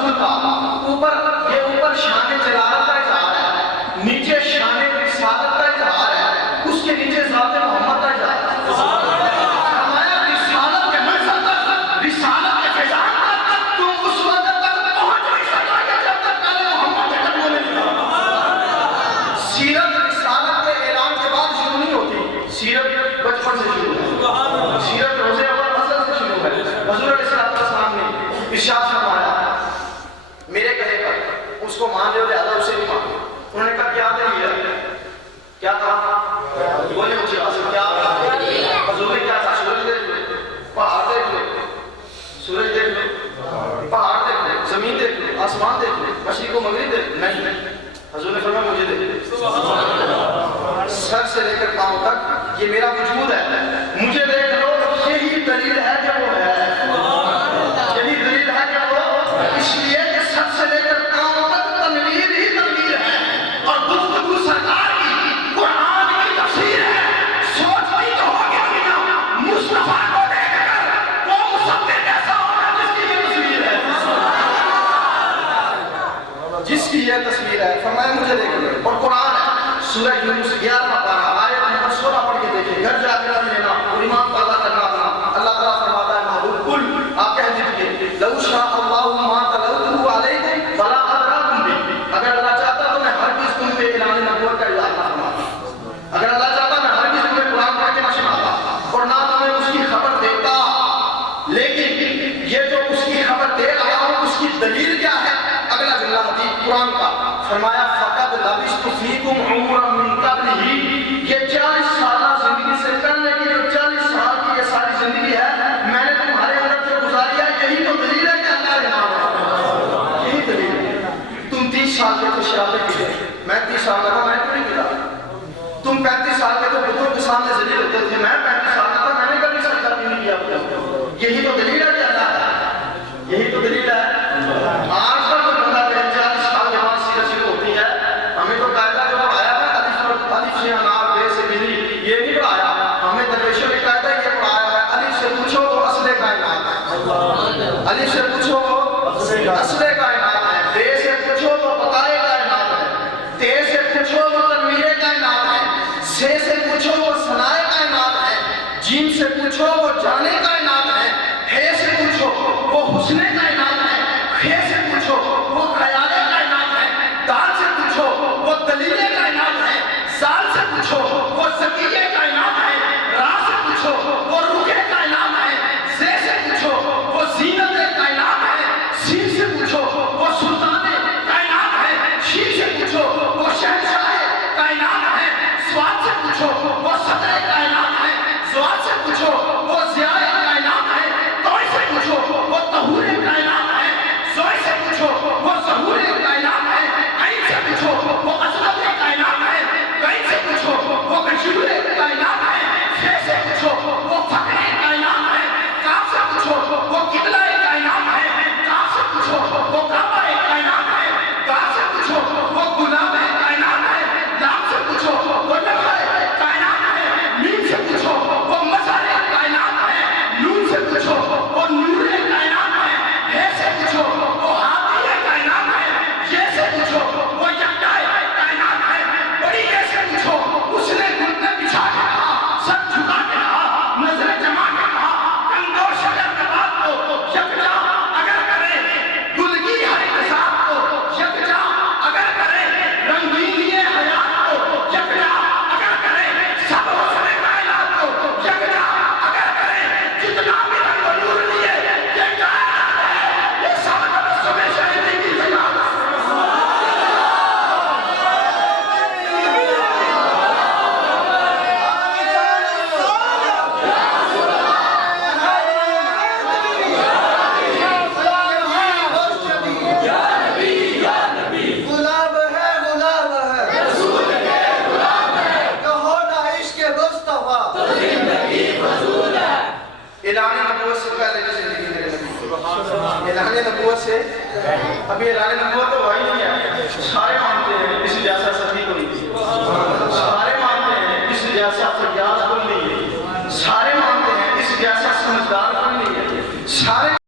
رسول کا اوپر شان جلالت کا اظہار ہے، نیچے شان رسالت کا اظہار ہے، اس کے نیچے ذات محمد کا اظہار ہے۔ فرمایا رسالت کے منزل تک، رسالت کے فیضان تک تم اس وقت تک پہنچ نہیں سکا کہ جب تک پہلے محمد کے قدموں میں نہیں۔ سیرت رسالت کے اعلان کے بعد شروع نہیں ہوتی، سیرت بچپن سے شروع ہے، سیرت روزے اول فصل سے شروع ہے۔ حضور علیہ السلام نے ارشاد فرمایا میرے کہے پر اس کو مان لے لہذا اسے نہیں مانو۔ انہوں نے کہا کیا دلیل ہے؟ کیا کہا؟ بولے مجھے اصل کیا؟ حضور نے کیا کہا؟ سورج دیکھ لو، پہاڑ دیکھ لو، سورج دیکھ لو، پہاڑ دیکھ لو، زمین دیکھ لو، آسمان دیکھ لو، مشرق و مغرب دیکھ لو۔ نہیں، حضور نے فرمایا مجھے دیکھ لو، سر سے لے کر پاؤں تک یہ میرا وجود ہے، مجھے دیکھ لو۔ یہی دلیل ہے کہ وہ ہے، یہی دلیل ہے کہ وہ، اس لیے کہ سر سے لے کر پاؤں تک تنویر ہی تنویر ہے، اور گفتگو سرکار کی قرآن کی تفسیر ہے۔ سوچ نہیں تو ہوگی دنیا مصطفیٰ کو دیکھ کر وہ مصدق ایسا ہوگا جس کی یہ تصویر ہے، جس کی یہ تصویر ہے۔ فرمایا مجھے دیکھ لو، اور قرآن ہے سورہ یونس 11واں پارہ آیت نمبر 16 پڑھ کے دیکھیں، گھر جا کر لینا اور ایمان پیدا کرنا اپنا۔ اللہ تعالیٰ فرماتا ہے محبوب کل آپ کہہ دیجئے لو شاء اللہ ما تلوته علیکم فلا ادراکم بہ، اگر اللہ چاہتا تو میں ہرگز تم پہ اعلان نبوت کا اظہار نہ فرماتا، اگر اللہ چاہتا میں ہرگز تمہیں قرآن پڑھ کے نہ سناتا اور نہ تمہیں اس کی خبر دیتا، لیکن یہ جو اس کی خبر دے رہا ہوں اس کی دلیل کیا ہے؟ اگلا جملہ حدیث قرآن کا فرمایا فقد لبثت فیکم عمرا من قبلہ، یہ 40 سالہ زندگی سے پہلے کی جو 40 سال کی یہ ساری زندگی ہے میں نے تمہارے اندر جو گزاری ہے، یہی تو دلیل ہے کہ اللہ امام ہے، یہی دلیل ہے۔ تم 30 سال کے تو شرابے پیتے، میں 30 سال کا تھا میں کیوں نہیں پیتا؟ تم 35 سال کے تو بتوں کے سامنے ذلیل ہوتے تھے، میں 35 سال کا تھا میں نے کبھی سجدہ بھی نہیں کیا، یہی تو دلیل ہے کہ اللہ ہے، یہی تو دلیل ہے۔ آج کا کوئی بندہ کہ 40 سال کے بعد سیرت شروع ہوتی ہے، ہمیں تو قاعدہ جو پڑھایا تھا الف سے انار بے سے بلی یہ نہیں پڑھایا، ہمیں درویشوں نے قاعدہ یہ پڑھایا ہے الف سے پوچھو وہ اصل کائنات ہے، الف سے پوچھو وہ اصل کائنات ہے، بے سے پوچھو وہ بقائے کائنات ہے، تے سے پوچھو وہ تنویر کائنات ہے، سے پوچھو وہ ثنائے کائنات ہے، جیم سے پوچھو وہ جانے کائنات ہے، ہے سے پوچھو وہ حسن کائنات ہے، خے سے پوچھو وہ خیال کائنات ہے، دال سے پوچھو وہ دلیل کائنات ہے، سال سے پوچھو وہ زکیہ کائنات ہے، را سے پوچھو وہ روح کائنات ہے، زے سے پوچھو وہ زینت کائنات ہے، سین سے پوچھو وہ سلطان کائنات ہے، شین سے پوچھو وہ شہنشاہ کائنات ہے، سواد سے پوچھو وہ صدر کائنات ہے، زوال سے پوچھو وہ ضیاء کائنات ہے، توئی سے پوچھو وہ طہور کائنات ہے، زوئی سے پوچھو وہ ظہور کائنات ہے، عین سے پوچھو وہ عظمت کائنات ہے، غین سے پوچھو وہ مشہور کائنات ہے، فے سے پوچھو وہ فخر کائنات ہے، کاف سے پوچھو وہ قبلہ کائنات ہے، کاف سے پوچھو وہ کعبہ کائنات ہے، کاف سے پوچھو وہ گلاب کائنات ہے، لام سے پوچھو وہ لمحہ کائنات ہے، میم سے پوچھو وہ مظہر کائنات ہے، نون سے پوچھو وہ نور کائنات ہے، ہے سے پوچھو وہ ہادی کائنات ہے، یہ سے پوچھو وہ یکتا کائنات ہے، بڑی یہ سے پوچھو اس نے گھٹنے بچھا کے کہا، سر جھکا کے کہا، نظر جما کے کہا، کندور شجر کے بات کو یکجا اگر کرے، گلگی ہر اقتصاد کو یکجا اگر کرے، رنگینی حیات کو یکجا اگر کرے، سب حسن کائنات کو یکجا اگر کرے، جتنا بھی رنگ و نور لیے یہ کائنات ہے، یہ سب تبسم شہیدی کی زیادہ اعلان نبوت سے پہلے کی زندگی میرے نبی، اعلان نبوت سے ابھی اعلان نبوت تو وہی نہیں ہے، سارے مانتے ہیں اس جیسا سبھی کو نہیں، سارے مانتے ہیں اس جیسا فریاد کو نہیں، سارے مانتے ہیں اس جیسا سمجھدار کو نہیں، سارے